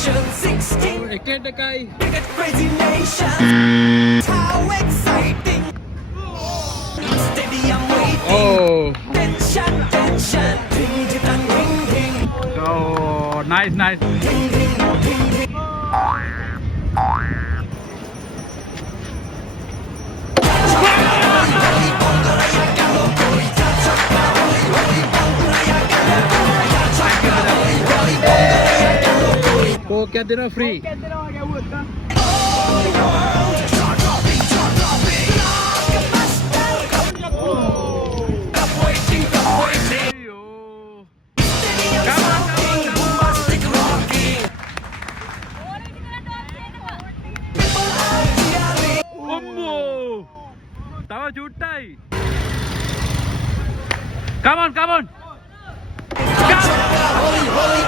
Excited guy. Crazy nation. How exciting. Stadium waiting. Oh, Tension, tension. Ding, ding, ding, ding. so nice, nice. को क्या देना free তাও জুটটাই Come on, come on. Holy, holy,